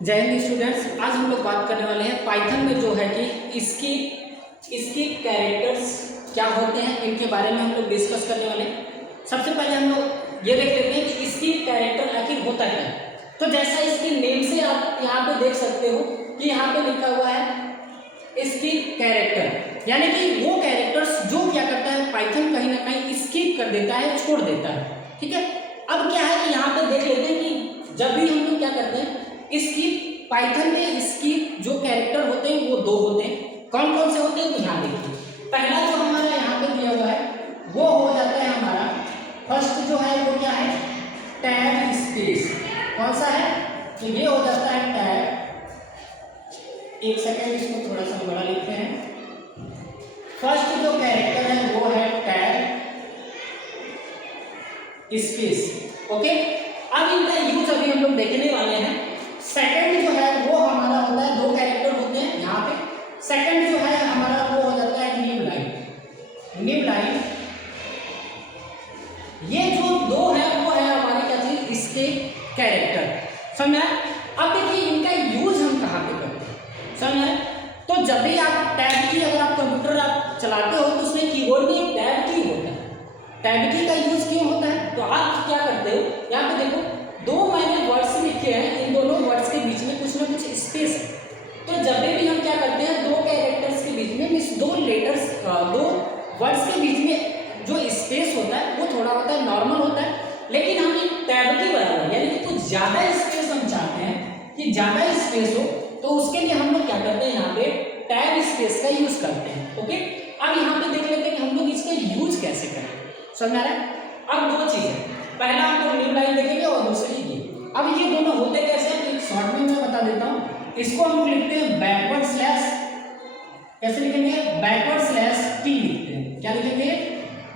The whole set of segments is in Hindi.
जय हिंद स्टूडेंट्स। आज हम लोग बात करने वाले हैं पाइथन में जो है कि इसकी कैरेक्टर्स क्या होते हैं, इनके बारे में हम लोग डिस्कस करने वाले हैं। सबसे पहले हम लोग ये देख लेते हैं कि इसकी कैरेक्टर आखिर होता क्या है। तो जैसा इसके नेम से आप यहाँ पे देख सकते हो कि यहाँ पे लिखा हुआ है इसकी कैरेक्टर, यानी कि वो कैरेक्टर्स जो क्या करता है पाइथन कहीं ना कहीं स्किप कर देता है, छोड़ देता है। ठीक है, अब क्या है कि यहाँ पे देख लेते हैं कि जब भी हम लोग क्या करते हैं इसकी पाइथन में इसकी जो कैरेक्टर होते हैं वो दो होते हैं। कौन कौन से होते हैं तो ध्यान देखिए। पहला जो हमारा यहाँ पे दिया हुआ है वो हो जाता है हमारा फर्स्ट जो है वो क्या है, टैब स्पेस। कौन सा है तो ये हो जाता है टैब। एक सेकेंड, इसको थोड़ा सा बड़ा लिखते हैं। फर्स्ट जो कैरेक्टर है वो है टैब स्पेस। ओके, अब इनका यूज अभी हम लोग देखने वाले हैं। सेकंड जो है वो हमारा होता है, दो कैरेक्टर होते हैं यहाँ पे। सेकंड जो है हमारा वो हो जाता है न्यू लाइन। न्यू लाइन ये जो दो है वो है हमारे क्या चीज, इसके कैरेक्टर। समझ आए? अब देखिए इनका यूज हम कहाँ पे करते हैं, समझ आए? तो जब भी आप टैब की, अगर आप कंप्यूटर आप चलाते हो तो उसमें कीबोर्ड में एक टैब की होता है। टैब की का यूज क्यों होता है तो आप क्या करते हो, यहाँ पे देखो दो मैंने वर्ड्स लिखे हैं, इन दोनों वर्ड्स के बीच में कुछ ना कुछ स्पेस है। तो जब भी हम क्या करते हैं दो कैरेक्टर्स के बीच में, मींस दो लेटर्स, दो वर्ड्स के बीच में जो स्पेस होता है वो थोड़ा होता है नॉर्मल होता है, लेकिन हम एक टैब के बराबर यानी कि कुछ ज्यादा स्पेस हम चाहते हैं कि ज्यादा स्पेस हो, तो उसके लिए हम लोग क्या करते हैं यहाँ पे टैब स्पेस का यूज करते हैं। ओके, अब यहाँ पे देख लेते हैं कि हम लोग इसका यूज कैसे करें। समझ आ रहा है? अब दो चीजें, पहला हम लोग न्यू लाइन देखेंगे और दूसरी ये। अब ये दोनों होते कैसे हैं तो शॉर्ट में मैं बता देता हूँ। इसको हम लोग लिखते हैं बैकवर्ड स्लैश, कैसे लिखेंगे, बैकवर्ड स्लैश टी लिखते हैं। क्या लिखेंगे,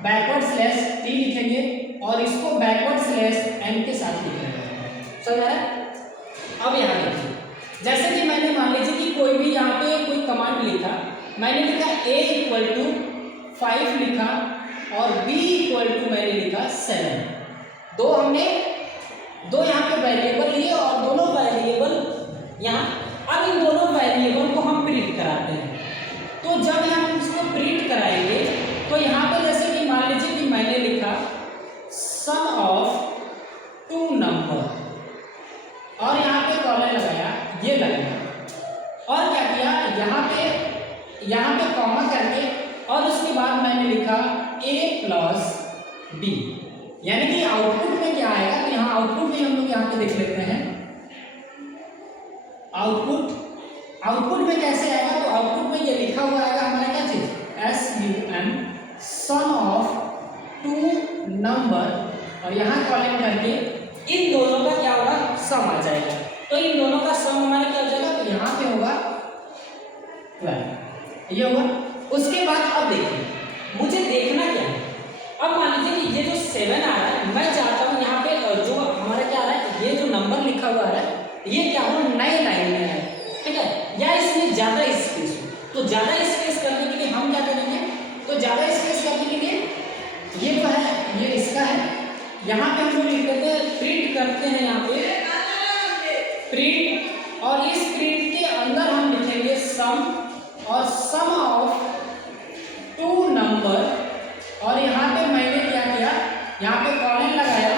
बैकवर्ड स्लैश टी लिखेंगे, और इसको बैकवर्ड स्लैश एन के साथ लिखेंगे। समझ आ रहा है? अब यहाँ देखिए, जैसे कि मैंने मान लीजिए कि कोई भी यहाँ पे कोई कमांड लिखा, मैंने लिखा a इक्वल टू 5 लिखा और b इक्वल टू मैंने लिखा 7। दो हमने दो यहाँ पे वेरिएबल लिए और दोनों वेरिएबल यहाँ, अब इन दोनों वेरिएबल को हम प्रिंट कराते हैं। तो जब हम इसको प्रिंट कराएंगे तो यहाँ पे जैसे कि मान लीजिए कि मैंने लिखा सम ऑफ 2 नंबर और यहाँ पे कॉलन लगाया, ये लगाया, और क्या किया यहाँ पे कॉमा करके, और उसके बाद मैंने लिखा a प्लस b, यानी कि आउटपुट में क्या आएगा तो यहाँ आउटपुट में हम लोग यहाँ पे देख लेते हैं। आउटपुट में कैसे आएगा तो आउटपुट में ये लिखा हुआ आएगा हमारा क्या चीज, SUM सम ऑफ 2 नंबर, और यहाँ कॉलन करके इन दोनों का क्या होगा, सम आ जाएगा। तो इन दोनों का सम हमारा क्या हो जाएगा तो यहाँ पे होगा 12, ये होगा। उसके बाद अब देखिए मुझे देखना क्या है। अब मान लीजिए कि ये जो 7 आ रहा है, मैं चाहता हूँ यहाँ पे जो हमारा क्या आ रहा है, ये जो नंबर लिखा हुआ आ रहा है ये क्या हो, नए लाइन में है, ठीक है, या इसमें ज्यादा स्पेस हो। तो ज्यादा स्पेस करने के लिए हम क्या करेंगे, तो ज्यादा स्पेस करने के लिए ये जो है ये इसका है, यहाँ पे हम लोग लिख देते हैं, प्रिंट करते हैं यहाँ पे प्रिंट, और इस प्रिंट के अंदर हम लिखेंगे सम, और सम ऑफ 2 नंबर, और यहाँ पे मैंने क्या किया, यहाँ पे कॉलन लगाया।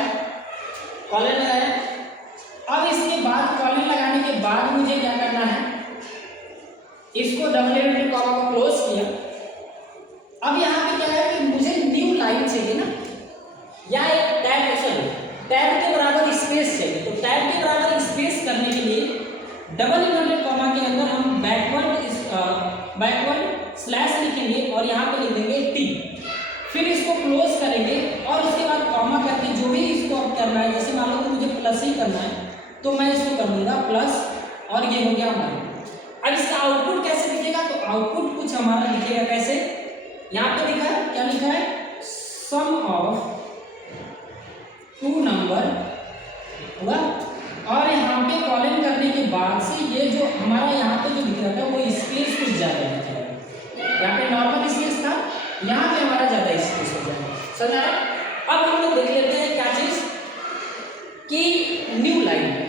अब इसके बाद कॉलन लगाने के बाद मुझे क्या करना है, इसको डबल इनटू कॉमा को क्लोज किया। अब यहाँ पे क्या है कि मुझे न्यू लाइन चाहिए ना, या एक टैब के बराबर स्पेस चाहिए। तो टैब के बराबर स्पेस करने के लिए डबल इनवर्टेड कॉमा के अंदर हम बैकवर्ड स्लैश लिखेंगे और यहाँ पे लिख देंगे टी, फिर इसको क्लोज करेंगे, और उसके बाद कॉमा करके जो भी इसको करना है, जैसे मान लो कि मुझे प्लस ही करना है तो मैं इसको कर दूंगा प्लस, और ये हो गया हमारा। अब इसका आउटपुट कैसे दिखेगा तो आउटपुट कुछ हमारा दिखेगा कैसे, यहाँ पे लिखा है, क्या लिखा है, सम ऑफ 2 नंबर हुआ, और यहाँ पे कॉलन करने के बाद से ये जो हमारा यहाँ पे जो दिख रहा था वो स्पेस कुछ ज्यादा दिख रहा है। यहाँ पे नॉर्मल स्पेस था, यहाँ पे हमारा ज्यादा स्पेस हो जाएगा। समझ आया? अब हम लोग देख लेते हैं क्या चीज कि न्यू लाइन।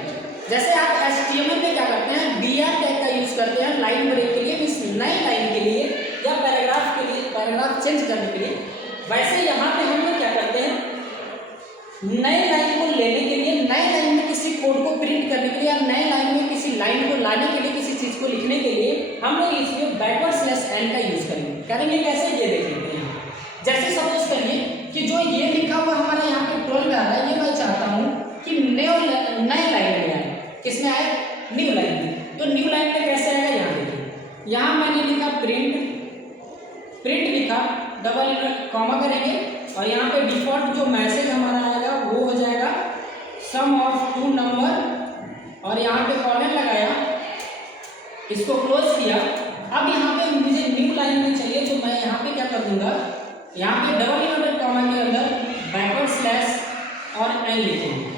जैसे आप HTML में क्या करते हैं, br टैग का यूज करते हैं लाइन ब्रेक के लिए, मीन्स नई लाइन के लिए या पैराग्राफ के लिए, पैराग्राफ चेंज करने के लिए, वैसे यहाँ पे हम लोग क्या करते हैं, नए लाइन को लेने के लिए, नए लाइन में किसी कोड को प्रिंट करने के लिए या नए लाइन में किसी लाइन को लाने के लिए, किसी चीज को लिखने के लिए हम लोग इसमें बैकवर्ड स्लैश एन का यूज करेंगे। कैसे, ये देख लेते हैं। जैसे सपोज करिए कि जो ये लिखा हुआ हमारे यहाँ पे 12 में आ रहा है, ये मैं चाहता हूँ कि नए लाइन में आए, किसमें आए, न्यू लाइन में। तो न्यू लाइन में कैसे आएगा, यहाँ देखिए, यहाँ मैंने लिखा प्रिंट लिखा, डबल कॉमा करेंगे और यहाँ पे डिफॉल्ट जो मैसेज हमारा आएगा वो हो जाएगा सम ऑफ 2 नंबर और यहाँ पे कॉलन लगाया, इसको क्लोज किया। अब यहाँ पे मुझे न्यू लाइन में चाहिए तो मैं यहाँ पे क्या कर दूंगा, यहाँ पे डबल इन्वर्टेड कॉमा के अंदर बैकवर्ड स्लैश और एन लिखेंगे।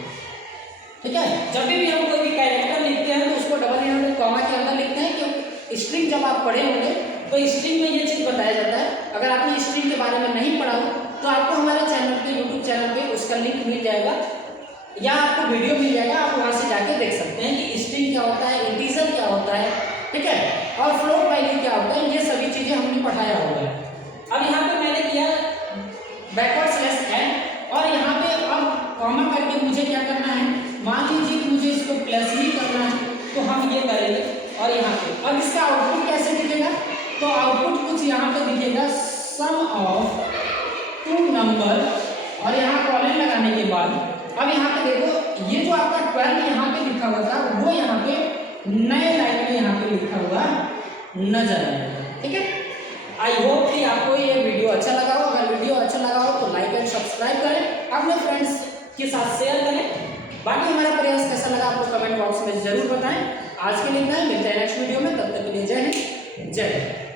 ठीक है, जब भी हम कोई भी कैरेक्टर लिखते हैं तो उसको डबल इन्वर्टेड कॉमा के अंदर लिखते हैं, क्योंकि स्ट्रिंग जब आप पढ़े होंगे तो स्ट्रिंग में ये चीज़ बताया जाता है। अगर आपने स्ट्रिंग के बारे में नहीं पढ़ा हो तो आपको हमारे चैनल पे, यूट्यूब चैनल पे उसका लिंक मिल जाएगा या आपको वीडियो मिल जाएगा, आप वहाँ से जाके देख सकते हैं कि स्ट्रिंग क्या होता है, इंटीजर क्या होता है, ठीक है, और फ्लोट वैल्यू क्या होता है, ये सभी चीज़ें हमने पढ़ाया होगा। अब यहाँ पे मैंने किया बैकवर्ड स्लैश एन और यहाँ पे अब कॉमा करके मुझे क्या करना है, मान लीजिए कि मुझे इसको प्लस ही करना है तो हम ये करेंगे और यहाँ पे, और इसका आउटपुट कैसे दिखेगा, तो आउटपुट कुछ यहाँ पे दिखेगा सम ऑफ 2 नंबर और यहाँ कॉलन लगाने के बाद अब यहाँ पे देखो ये जो आपका 12 यहाँ पे लिखा हुआ था वो यहाँ पे नए लाइन में यहाँ पे लिखा हुआ नजर आएगा। ठीक है, आई होप कि आपको ये वीडियो अच्छा लगा हो। अगर वीडियो अच्छा लगा हो तो लाइक एंड सब्सक्राइब करें, अपने फ्रेंड्स के साथ शेयर करें। बाकी हमारा प्रयास कैसा लगा आपको कमेंट बॉक्स में जरूर बताएं। आज के लिए इतना ही, मिलते हैं नेक्स्ट वीडियो में, तब तक के लिए जय हिंद, जय हिंद।